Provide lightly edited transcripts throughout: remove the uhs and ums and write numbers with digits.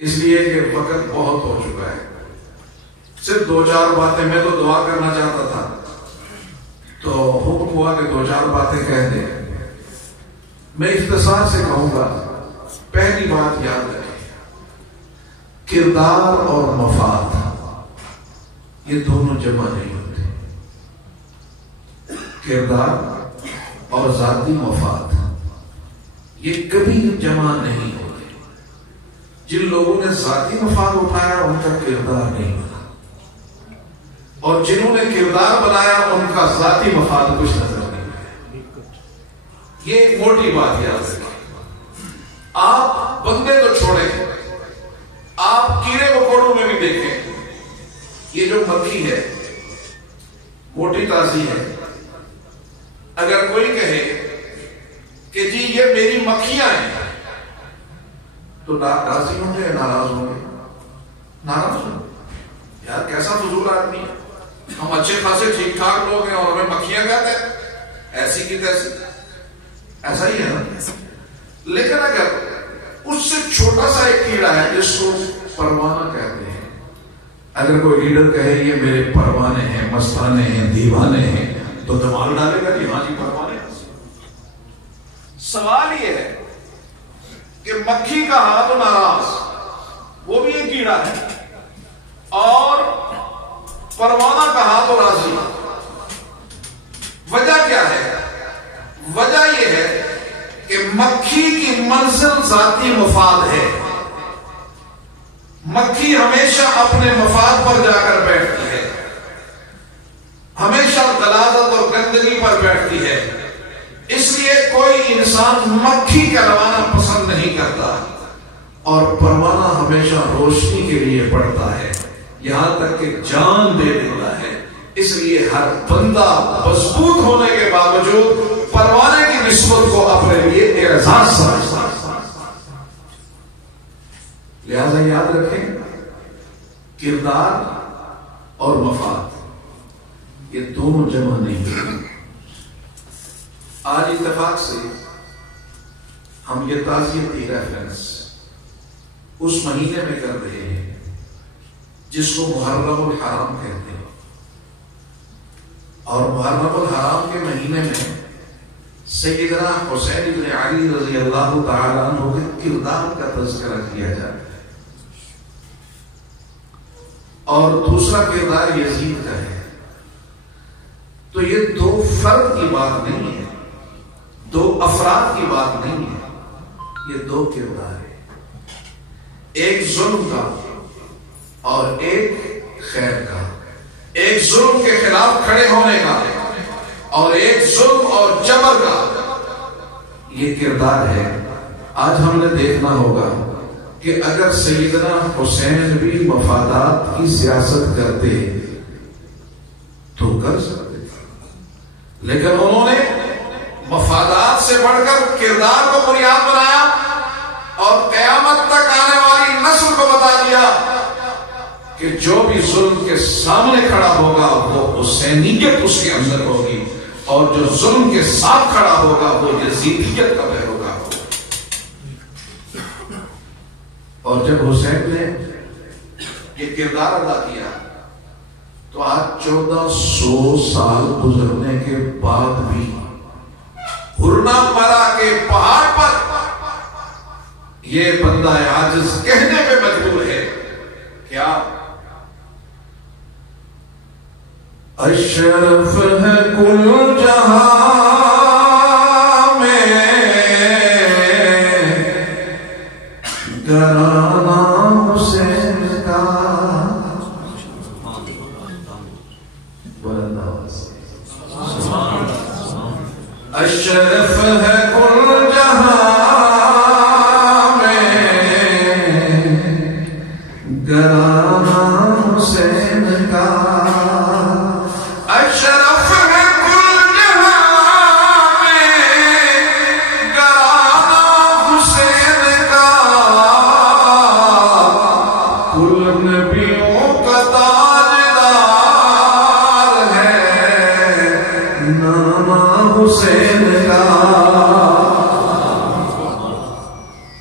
اس لیے کہ وقت بہت ہو چکا ہے. صرف 2-4 باتیں، میں تو دعا کرنا چاہتا تھا تو حکم ہوا کہ 2-4 باتیں کہہ دیں. میں اختصار سے کہوں گا. پہلی بات یاد رکھیں، کردار اور مفاد یہ دونوں جمع نہیں ہوتے. کردار اور ذاتی مفاد یہ کبھی جمع نہیں ہوتے. جن لوگوں نے ذاتی مفاد اٹھایا ان کا کردار نہیں بنا، اور جنہوں نے کردار بنایا ان کا ذاتی مفاد کچھ نظر نہیں آیا. یہ ایک موٹی بات یاد رکھیں. آپ بندے تو چھوڑیں، آپ کیڑے مکوڑوں میں بھی دیکھیں. یہ جو مکھی ہے موٹی تازی ہے. اگر کوئی کہے کہ جی یہ میری مکھیاں ہیں تو راضی ہوں گے، ناراض ہوں گے؟ ناراض ہوں گے. یار کیسا فضول آدمی ہے. ہم اچھے خاصے ٹھیک ٹھاک لوگ ہیں اور ہمیں مکھیاں کہتے ہیں، ایسی کی تیسی. ایسا ہی ہے نا. لیکن اگر اس سے چھوٹا سا ایک کیڑا ہے جس کو پروانہ کہتے ہیں، اگر کوئی لیڈر کہے یہ میرے پروانے ہیں، مستانے ہیں، دیوانے ہیں، تو دماغ ڈالے گا کہ ہاں جی پروانے. سوال یہ ہے کہ مکھی کہا تو ناراض، وہ بھی ایک کیڑا ہے، اور پروانہ کہا تو راضی. وجہ کیا ہے؟ وجہ یہ ہے کہ مکھی کی منزل ذاتی مفاد ہے. مکھی ہمیشہ اپنے مفاد پر جا کر بیٹھتی ہے، ہمیشہ غلاظت اور گندگی پر بیٹھتی ہے. اس لیے کوئی انسان مکھی کا روانہ پسند نہیں کرتا، اور پروانہ ہمیشہ روشنی کے لیے بڑھتا ہے، یہاں تک کہ جان دے دیتا ہے. اس لیے ہر بندہ مضبوط ہونے کے باوجود پروانے کی نسبت کو اپنے لیے اعزاز سمجھتا ہے. لہذا یاد رکھیں، کردار اور مفاد یہ دونوں جمع نہیں ہیں. آج اتفاق سے ہم یہ تعزیتی ریفرنس اس مہینے میں کر رہے ہیں جس کو محرم الحرام کہتے ہیں. اور محرم الحرام کے مہینے میں سیدنا حسین بن علی رضی اللہ تعالیٰ عنہ کے کردار کا تذکرہ کیا جاتا ہے، اور دوسرا کردار یزید کا ہے. تو یہ دو فرد کی بات نہیں ہے، دو افراد کی بات نہیں ہے، یہ دو کردار ہے. ایک ظلم کا اور ایک خیر کا، ایک ظلم کے خلاف کھڑے ہونے کا اور ایک ظلم اور جبر کا. یہ کردار ہے. آج ہم نے دیکھنا ہوگا کہ اگر سیدنا حسین بھی مفادات کی سیاست کرتے تو کر سکتے تھے، لیکن انہوں نے مفادات سے بڑھ کر کردار کو بنیاد بنایا اور قیامت تک آنے والی نسل کو بتا دیا کہ جو بھی ظلم کے سامنے کھڑا ہوگا وہ حسینیت اس کے اندر ہوگی، اور جو ظلم کے ساتھ کھڑا ہوگا وہ یزیدیت کا پیروکار ہوگا. اور جب حسین نے یہ کردار ادا کیا تو آج 1400 سال گزرنے کے بعد بھی ہرنا مرا کے پہاڑ پر یہ بندہ عاجز کہنے پہ مجبور ہے کیا اشرف ہے کل جہاں میں گرانا حسین کا. اشرف ہے کل جہاں میں گرانا حسین کا. اشرف ہے کل جہاں میں گرانا حسین کا. کل نبیوں کا تاجدار ہے نام حسین کا.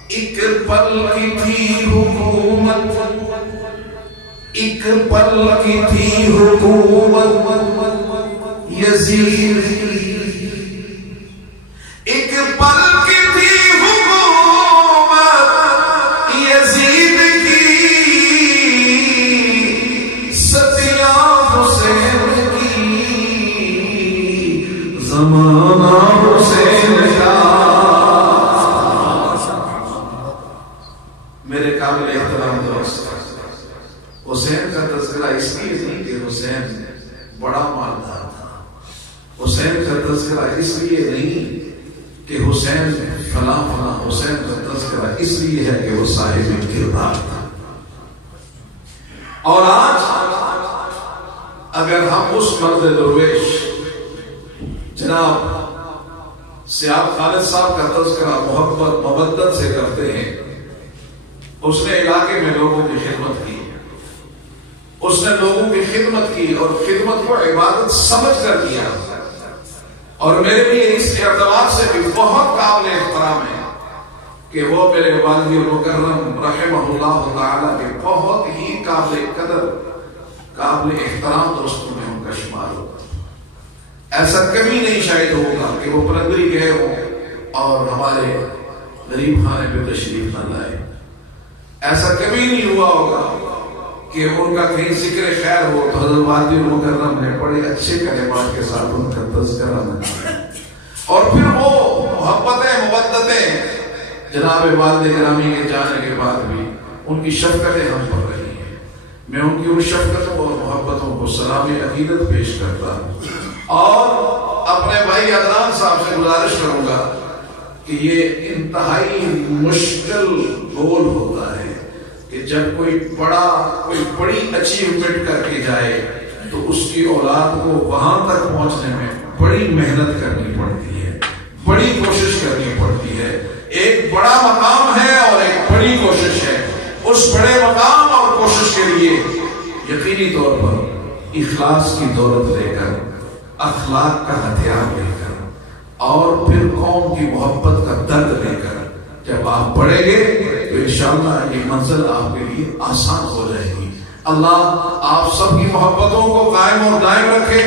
ایک پل کی تھی حکومت حکومت، ایک پل کی تھی حکومت یزید کی، ایک پل کی تھی حکومت یزید کی، ستیہ حسین کی، زمانہ حسین کا۔ میرے قابل احترام دوست، حسین کا تذکرہ اس لیے نہیں کہ حسین بڑا مالدار تھا، حسین کا تذکرہ اس لیے نہیں کہ حسین فلاں فلاں، حسین کا تذکرہ اس لیے ہے کہ وہ صاحب کردار تھا۔ اور آج اگر ہم اس مرد درویش جناب سیاد خالد صاحب کا تذکرہ محبت مودت سے کرتے ہیں، اس نے علاقے میں لوگوں کی خدمت کی، اس نے لوگوں کی خدمت کی اور خدمت کو عبادت سمجھ کر کیا، اور میرے لیے اس اعتبار سے بھی بہت قابل احترام ہے کہ وہ میرے والد مکرم رحمہ اللہ تعالی کے بہت ہی قابل قدر قابل احترام دوستوں میں ان کا شمار ہوگا۔ ایسا کبھی نہیں شاید ہوگا کہ وہ پرندری گئے ہوں اور ہمارے غریب خانے پہ تشریف نہ لائے، ایسا کبھی نہیں ہوا ہوگا کہ ان کا کہیں ذکر خیر ہو تو حضرت والد مکرم نے بڑے اچھے کلمات کے ساتھ ان کا تذکرہ نہ کیا، اور پھر وہ محبتیں مودتیں جناب والد گرامی کے جانے کے بعد بھی ان کی شفقتیں ہم پر رہی ہیں۔ میں ان کی ان شفقتوں اور محبتوں کو سلام عقیدت پیش کرتا ہوں، اور اپنے بھائی عدنان صاحب سے گزارش کروں گا کہ یہ انتہائی مشکل گول ہوتا ہے کہ جب کوئی بڑی اچیومنٹ کر کے جائے تو اس کی اولاد کو وہاں تک پہنچنے میں بڑی محنت کرنی پڑتی ہے، بڑی کوشش کرنی پڑتی ہے۔ ایک بڑا مقام ہے اور ایک بڑی کوشش ہے، اس بڑے مقام اور کوشش کے لیے یقینی طور پر اخلاص کی دولت لے کر، اخلاق کا ہتھیار لے کر، اور پھر قوم کی محبت کا درد لے کر جب آپ پڑھیں گے تو انشاءاللہ یہ منزل آپ کے لیے آسان ہو جائے گی۔ اللہ آپ سب کی محبتوں کو قائم اور دائم رکھے۔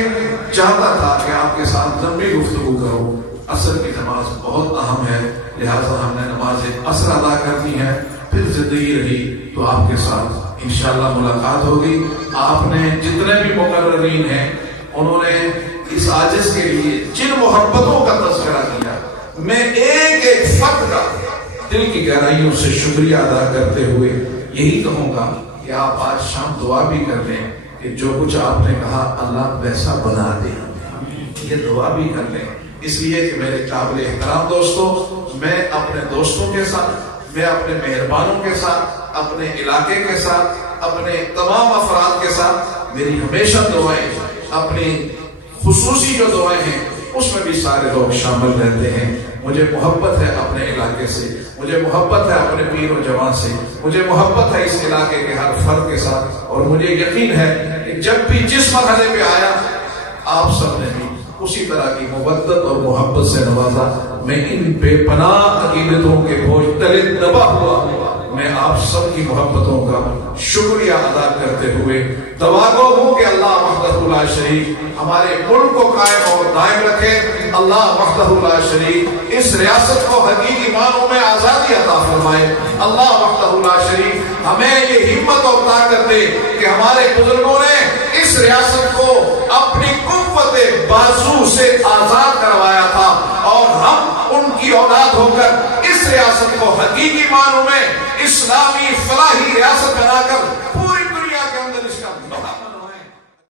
چاہتا تھا کہ آپ کے ساتھ لمبی گفتگو کروں، عصر کی نماز بہت اہم ہے، لہٰذا ہم نے نماز عصر ادا کرنی ہے، پھر زندگی رہی تو آپ کے ساتھ انشاءاللہ ملاقات ہوگی۔ آپ نے جتنے بھی مقررین ہیں انہوں نے اس عاجز کے لیے جن محبتوں کا تذکرہ کیا، میں ایک ایک فرد کا دل کی گہرائیوں سے شکریہ ادا کرتے ہوئے یہی کہوں گا کہ آپ آج شام دعا بھی کر لیں کہ جو کچھ آپ نے کہا اللہ ویسا بنا دے، یہ دعا بھی کر لیں، اس لیے کہ میرے قابل احترام دوستوں، میں اپنے دوستوں کے ساتھ، میں اپنے مہربانوں کے ساتھ، اپنے علاقے کے ساتھ، اپنے تمام افراد کے ساتھ میری ہمیشہ دعائیں، اپنی خصوصی جو دعائیں ہیں اس میں بھی سارے لوگ شامل رہتے ہیں۔ مجھے محبت ہے اپنے علاقے سے، مجھے محبت ہے اپنے پیر و جوان سے، مجھے محبت ہے اس علاقے کے ہر فرد کے ساتھ، اور مجھے یقین ہے کہ جب بھی جس مرحلے پہ آیا آپ سب نے بھی اسی طرح کی مودت اور محبت سے نوازا۔ میں ان بے پناہ عقیدتوں کے بوجھ تلے دبا ہوا میں آپ سب کی محبتوں کا شکریہ ادا کرتے ہوئے دعا گو ہوں کہ اللہ وحدہ لا شریک ہمارے ملک کو قائم اور دائم رکھے۔ اللہ وحدہ لا شریک اس ریاست کو حقیقی معنوں میں آزادی عطا فرمائے۔ اللہ وحدہ لا شریک ہمیں یہ ہمت اور طاقت دے کہ ہمارے بزرگوں نے اس ریاست کو اپنی قوت بازو سے آزاد کروایا تھا، اور ہم ان کی اولاد ہو کر اس ریاست کو حقیقی معنوں میں اسلامی فلاحی ریاست بنا کر